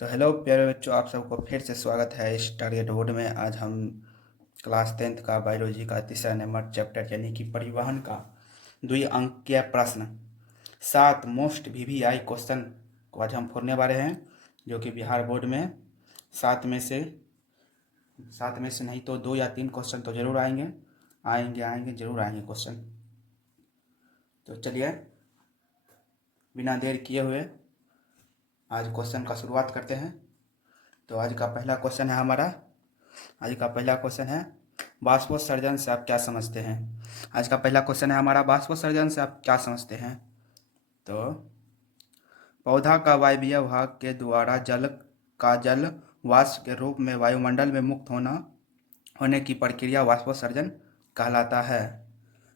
तो हेलो प्यारे बच्चों, आप सबको फिर से स्वागत है इस टारगेट बोर्ड में। आज हम क्लास 10th का बायोलॉजी का तीसरा नंबर चैप्टर यानी कि परिवहन का 2 अंकीय प्रश्न 7 मोस्ट वीवीआई क्वेश्चन को आज हम फोड़ने वाले हैं, जो कि बिहार बोर्ड में सात में से नहीं तो 2 या 3 क्वेश्चन तो जरूर आएंगे जरूर आएंगे क्वेश्चन। तो चलिए बिना देर किए हुए आज क्वेश्चन का शुरुआत करते हैं। तो आज का पहला क्वेश्चन है वाष्पोत्सर्जन से आप क्या समझते हैं। आज का पहला क्वेश्चन है हमारा, वाष्पोत्सर्जन से आप क्या समझते हैं। तो पौधा का वायवीय भाग के द्वारा जल वाष्प के रूप में वायुमंडल में मुक्त होने की प्रक्रिया वाष्पोत्सर्जन कहलाता है।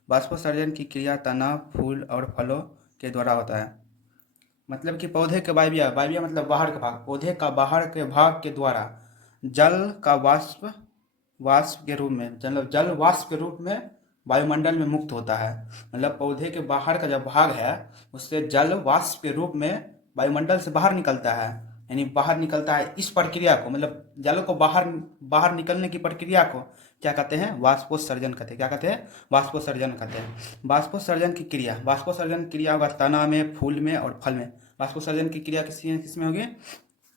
वाष्पोत्सर्जन की क्रिया तना, फूल और फलों के द्वारा होता है। मतलब कि पौधे के वायवीय मतलब बाहर का भाग, पौधे का बाहर के भाग के द्वारा जल का वाष्प के रूप में मतलब जल वाष्प के रूप में वायुमंडल में मुक्त होता है। मतलब पौधे के बाहर का जो भाग है उससे जल वाष्प के रूप में वायुमंडल से बाहर निकलता है, यानी बाहर निकलता है। इस प्रक्रिया को मतलब जल को बाहर निकलने की प्रक्रिया को क्या कहते हैं, वाष्पोत्सर्जन कहते हैं। क्या कहते हैं, वाष्पोत्सर्जन कहते हैं। वाष्पोत्सर्जन क्रिया होगा तना में, फूल में और फल में। वाष्पोत्सर्जन की क्रिया किस में होगी,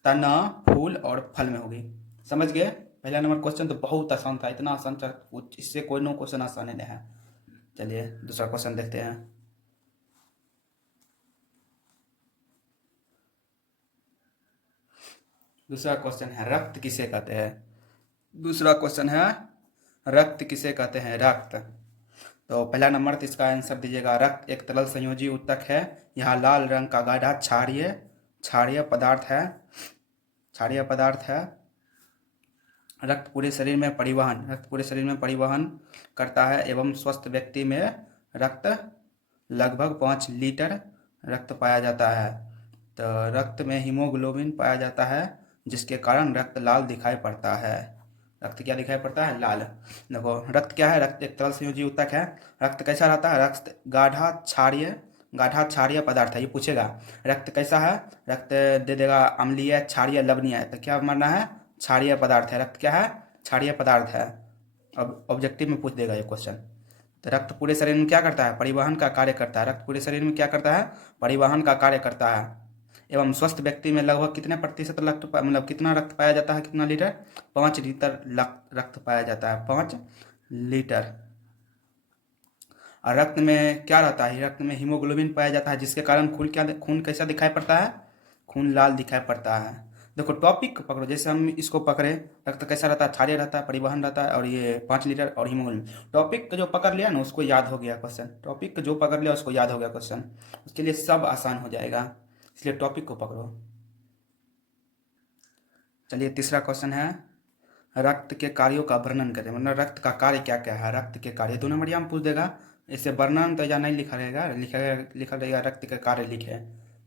तना, फूल और फल में होगी। समझ गए। पहला नंबर क्वेश्चन तो बहुत आसान था, इतना आसान था इससे कोई नो क्वेश्चन आसान नहीं है। चलिए दूसरा क्वेश्चन देखते हैं। दूसरा क्वेश्चन है रक्त किसे कहते हैं। दूसरा क्वेश्चन है रक्त किसे कहते हैं। रक्त, तो पहला नंबर तो इसका आंसर दीजिएगा। रक्त एक तरल संयोजी ऊतक है। यहाँ लाल रंग का गाढ़ा क्षारीय पदार्थ है। रक्त पूरे शरीर में परिवहन करता है एवं स्वस्थ व्यक्ति में रक्त लगभग 5 लीटर रक्त पाया जाता है। तो रक्त में हीमोग्लोबिन पाया जाता है, जिसके कारण रक्त लाल दिखाई पड़ता है। रक्त क्या दिखाई पड़ता है, लाल। देखो रक्त क्या है, रक्त एक तरल संयोजी ऊतक है। रक्त कैसा रहता है, रक्त गाढ़ा क्षारीय पदार्थ है। ये पूछेगा रक्त कैसा है, रक्त दे देगा अम्लीय, क्षारीय, लवणीय है। तो क्या मानना है, क्षारीय पदार्थ है। रक्त क्या है, क्षारीय पदार्थ है। अब ऑब्जेक्टिव में पूछ देगा ये क्वेश्चन। तो रक्त पूरे शरीर में क्या करता है, परिवहन का कार्य करता है। रक्त पूरे शरीर में क्या करता है, परिवहन का कार्य करता है। एवं स्वस्थ व्यक्ति में लगभग कितने प्रतिशत मतलब कितना रक्त पाया जाता है, कितना लीटर, 5 लीटर रक्त पाया जाता है, 5 लीटर। और रक्त में क्या रहता है, रक्त में हीमोग्लोबिन पाया जाता है, जिसके कारण खून कैसा दिखाई पड़ता है, खून लाल दिखाई पड़ता है। देखो टॉपिक को पकड़ो, जैसे हम इसको पकड़े, रक्त कैसा रहता है, क्षारीय रहता है, परिवहन रहता है, और ये 5 लीटर और हीमोग्लोबिन। टॉपिक को जो पकड़ लिया ना उसको याद हो गया क्वेश्चन। टॉपिक को जो पकड़ लिया उसको याद हो गया क्वेश्चन, उसके लिए सब आसान हो जाएगा। इसलिए टॉपिक को पकड़ो। चलिए तीसरा क्वेश्चन है रक्त के कार्यों का वर्णन करें। मतलब रक्त का कार्य क्या क्या है, रक्त के कार्य 2 नंबर में पूछ देगा। इसे वर्णन तो या नहीं लिखा रहेगा, लिखा रहेगा रक्त के कार्य लिखे,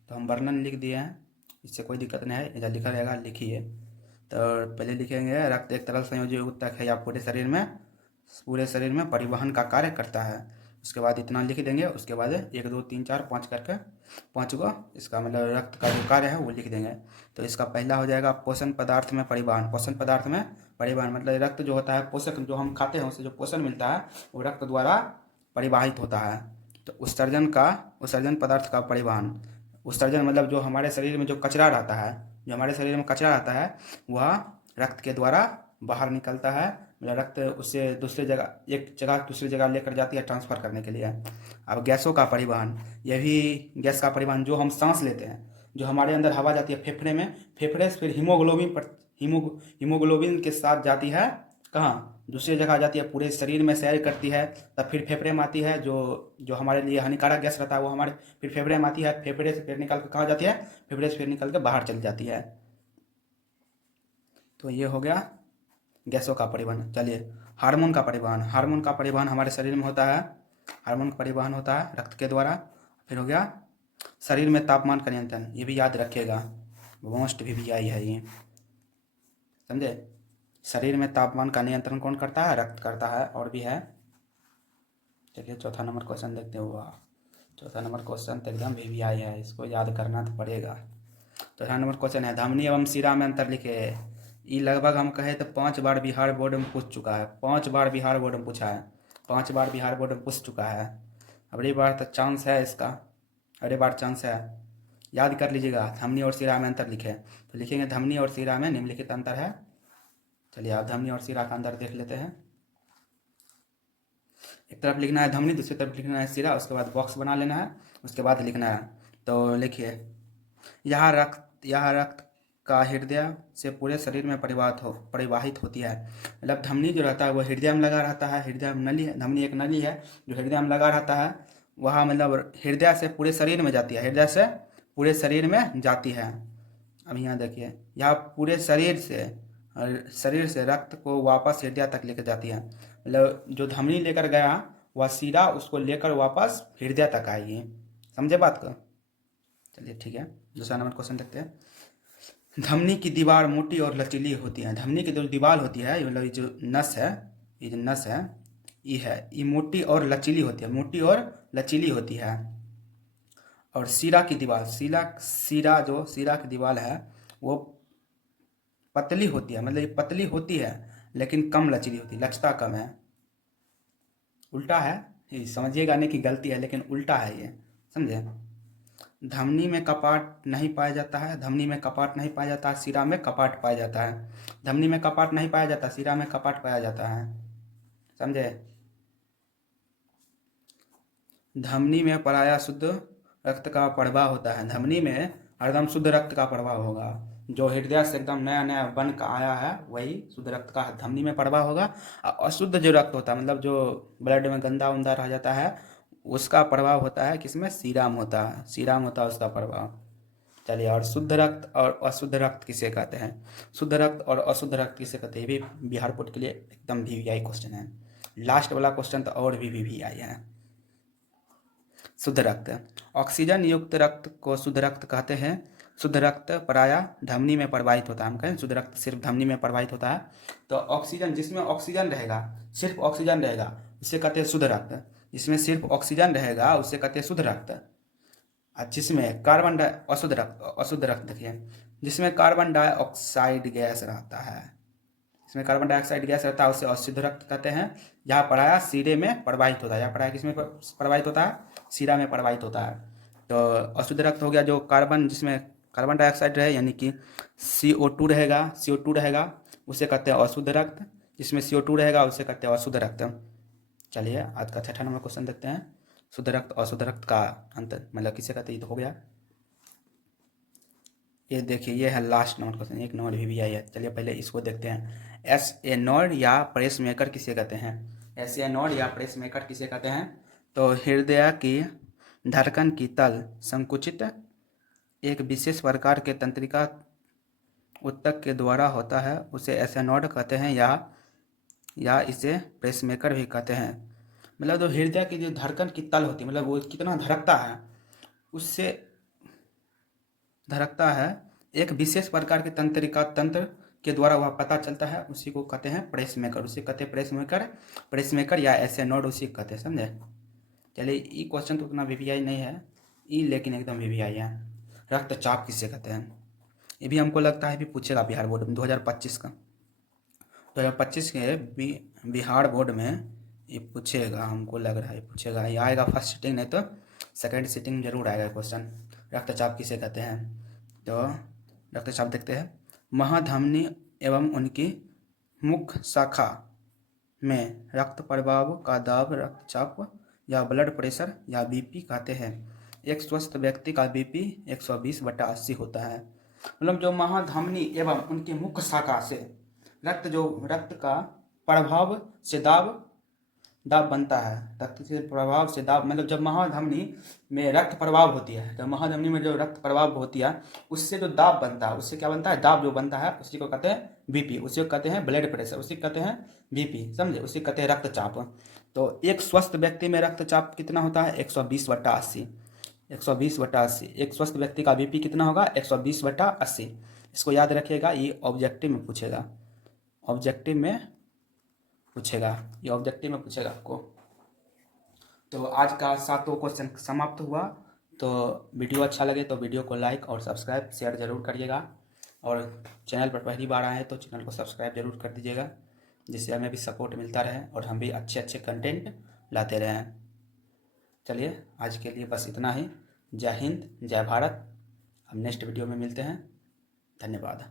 तो हम वर्णन लिख दिए हैं, इससे कोई दिक्कत नहीं है। इधर लिखा रहेगा लिखिए। तो पहले लिखेंगे रक्त एक तरल संयोजी ऊतक है या पूरे शरीर में परिवहन का कार्य करता है। उसके बाद इतना लिख देंगे, उसके बाद 1 2 3 4 5 करके 5 गो इसका मतलब रक्त का जो कार्य है वो लिख देंगे। तो इसका पहला हो जाएगा पोषण पदार्थ में परिवहन। मतलब रक्त जो होता है, पोषक जो हम खाते हैं उससे जो पोषण मिलता है वो रक्त द्वारा परिवाहित होता है। तो उत्सर्जन पदार्थ का परिवहन। उत्सर्जन मतलब जो हमारे शरीर में जो कचरा रहता है, वह रक्त के द्वारा बाहर निकलता है। मतलब रक्त उससे एक जगह दूसरी जगह लेकर जाती है ट्रांसफ़र करने के लिए। अब गैसों का परिवहन, यह भी गैस का परिवहन, जो हम सांस लेते हैं, जो हमारे अंदर हवा जाती है फेफड़े में, फेफड़े से फिर हीमोग्लोबिन के साथ जाती है, कहाँ, दूसरी जगह जाती है, पूरे शरीर में सैर करती है, तब फिर फेफड़े में आती है। जो हमारे लिए हानिकारक गैस रहता है वो हमारे फिर फेफड़े में आती है, फेफड़े से फिर निकल के कहाँ जाती है, फेफड़े से फिर निकल के बाहर चली जाती है। तो ये हो गया गैसों का परिवहन। चलिए हार्मोन का परिवहन हमारे शरीर में होता है। हार्मोन का परिवहन होता है रक्त के द्वारा। फिर हो गया शरीर में तापमान का नियंत्रण, ये भी याद रखिएगा, मोस्ट भी आई है ये, समझे। शरीर में तापमान का नियंत्रण कौन करता है, रक्त करता है। और भी है, चलिए चौथा नंबर क्वेश्चन देखते हुआ। चौथा नंबर क्वेश्चन तो एकदम भी आई है, इसको याद करना तो पड़ेगा। तो 18 नंबर क्वेश्चन है धमनी एवं शिरा में अंतर लिखे। ये लगभग हम कहे तो 5 बार बिहार बोर्ड में पूछ चुका है, 5 बार बिहार बोर्ड में पूछा है, 5 बार बिहार बोर्ड में पूछ चुका है। अगली बार तो चांस है इसका, अगली बार चांस है। याद कर लीजिएगा, धमनी और शिरा में अंतर लिखे तो लिखेंगे धमनी और शिरा में निम्नलिखित अंतर है। चलिए आप धमनी और शिरा का अंतर देख लेते हैं। एक तरफ लिखना है धमनी, दूसरी तरफ लिखना है शिरा, उसके बाद बॉक्स बना लेना है, उसके बाद लिखना है। तो लिखिए यह रक्त का हृदय से पूरे शरीर में परिवाहित होती है। मतलब धमनी जो रहता है वो हृदय में लगा रहता है, हृदय में नली है, धमनी एक नली है जो हृदय में लगा रहता है। वह मतलब हृदय से पूरे शरीर में जाती है, हृदय से पूरे शरीर में जाती है। अब यहाँ देखिए, यह पूरे शरीर से रक्त को वापस हृदय तक लेकर जाती है। मतलब जो धमनी लेकर गया वह शिरा उसको लेकर वापस हृदय तक आएगी। समझे बात को? चलिए ठीक है, दूसरा नंबर क्वेश्चन देखते हैं। धमनी की दीवार मोटी और लचीली होती है। धमनी की जो दीवार होती है, मतलब ये जो नस है, ये मोटी और लचीली होती है, मोटी और लचीली होती है। और शिरा की दीवार है वो पतली होती है, मतलब ये पतली होती है लेकिन कम लचीली होती है, लचता कम है। उल्टा है, ये समझिएगा नहीं कि गलती है, लेकिन उल्टा है ये, समझे? धमनी में कपाट नहीं पाया जाता है, धमनी में कपाट नहीं पाया जाता है, शिरा में कपाट पाया जाता है। धमनी में कपाट नहीं पाया जाता, शिरा में कपाट पाया जाता है। समझे? धमनी में प्रायः शुद्ध रक्त का प्रवाह होता है। धमनी में हरदम शुद्ध रक्त का प्रवाह होगा। जो हृदय से एकदम नया नया बन का आया है वही शुद्ध रक्त का धमनी में प्रवाह होगा। अशुद्ध जो रक्त होता है, मतलब जो ब्लड में गंदा उंदा रह जाता है, उसका प्रभाव होता है किसमें? शिरा में होता है, शिरा में होता है उसका प्रभाव। चलिए, और शुद्ध रक्त और अशुद्ध रक्त किसे कहते हैं? शुद्ध रक्त और अशुद्ध रक्त किसे कहते हैं? ये भी बिहार बोर्ड के लिए एकदम VVI क्वेश्चन है। लास्ट वाला क्वेश्चन तो और भी VVI है। शुद्ध रक्त, ऑक्सीजन युक्त रक्त को शुद्ध रक्त कहते हैं। शुद्ध रक्त प्रायः धमनी में प्रवाहित होता है। हम कहें शुद्ध रक्त सिर्फ धमनी में प्रवाहित होता है। तो ऑक्सीजन, जिसमें ऑक्सीजन रहेगा, सिर्फ ऑक्सीजन रहेगा, उसे कहते हैं शुद्ध रक्त। जिसमें सिर्फ ऑक्सीजन रहेगा उसे कहते हैं शुद्ध रक्त। और जिसमें अशुद्ध रक्त देखिए, जिसमें कार्बन डाइऑक्साइड गैस रहता है, इसमें कार्बन डाइऑक्साइड गैस रहता है उसे अशुद्ध रक्त कहते हैं। यहाँ प्रायः शिरे में प्रवाहित होता है, यहाँ प्रायः किसमें प्रवाहित होता है? शिरा में प्रवाहित होता है। तो अशुद्ध रक्त हो गया जो जिसमें कार्बन डाइऑक्साइड रहे, यानी कि CO2 रहेगा, उसे कहते हैं अशुद्ध रक्त। जिसमें CO2 रहेगा उसे कहते हैं अशुद्ध रक्त। चलिए आज का 6ठा नंबर क्वेश्चन देखते हैं। शुद्ध रक्त अशुद्ध रक्त का अंतर मतलब किसे कहते हैं, ये तो हो गया। ये देखिए, ये है last number question, 1 number VVI है। चलिए पहले इसको देखते हैं। SA नोड या प्रेस मेकर किसे कहते हैं? SA नोड या प्रेस मेकर किसे कहते हैं? तो हृदय की धड़कन की तल संकुचित एक विशेष प्रकार के तंत्रिका ऊतक के द्वारा होता है, उसे SA नोड कहते हैं, या इसे प्रेस मेकर भी कहते हैं। मतलब जो हृदय की जो धड़कन की तल होती है, मतलब वो कितना धड़कता है, उससे धड़कता है एक विशेष प्रकार के तंत्र के द्वारा वह पता चलता है, उसी को कहते हैं प्रेस मेकर। उसे कहते हैं प्रेस मेकर या ऐसे नोड उसी को कहते हैं। समझे? चलिए, ये क्वेश्चन तो उतना VVI नहीं है, ये लेकिन एकदम VVI है। रक्तचाप किसे कहते हैं? ये भी हमको लगता है भी पूछेगा बिहार बोर्ड में 2025 का। 2025 के बिहार बोर्ड में ये पूछेगा, हमको लग रहा है पूछेगा। ये आएगा फर्स्ट सिटिंग, नहीं तो सेकेंड सिटिंग जरूर आएगा क्वेश्चन। रक्तचाप किसे कहते हैं? तो रक्तचाप देखते हैं। महाधमनी एवं उनकी मुख्य शाखा में रक्त प्रवाह का दाब रक्तचाप या ब्लड प्रेशर या BP कहते हैं। एक स्वस्थ व्यक्ति का BP 120/80 होता है। मतलब जो महाधमनी एवं उनकी मुख्य शाखा से रक्त का प्रभाव से दाब बनता है। रक्त के प्रभाव से दाब, मतलब जब महाधमनी में रक्त प्रवाह होती है, जब महाधमनी में जो रक्त प्रवाह होती है उससे जो दाब बनता है, उससे क्या बनता है? दाब जो बनता है उसी को कहते हैं BP, उसी को कहते हैं ब्लड प्रेशर, उसी को कहते हैं BP। समझे? उसी को कहते हैं रक्तचाप। तो एक स्वस्थ व्यक्ति में रक्तचाप कितना होता है? 120/80। 120/80। एक स्वस्थ व्यक्ति का BP कितना होगा? 120/80। इसको याद रखिएगा, ये ऑब्जेक्टिव में पूछेगा, ये ऑब्जेक्टिव में पूछेगा आपको। तो आज का 7वां क्वेश्चन समाप्त हुआ। तो वीडियो अच्छा लगे तो वीडियो को लाइक और सब्सक्राइब शेयर ज़रूर करिएगा, और चैनल पर पहली बार आए हैं तो चैनल को सब्सक्राइब ज़रूर कर दीजिएगा, जिससे हमें भी सपोर्ट मिलता रहे और हम भी अच्छे अच्छे कंटेंट लाते रहें। चलिए आज के लिए बस इतना ही। जय हिंद, जय भारत। हम नेक्स्ट वीडियो में मिलते हैं। धन्यवाद।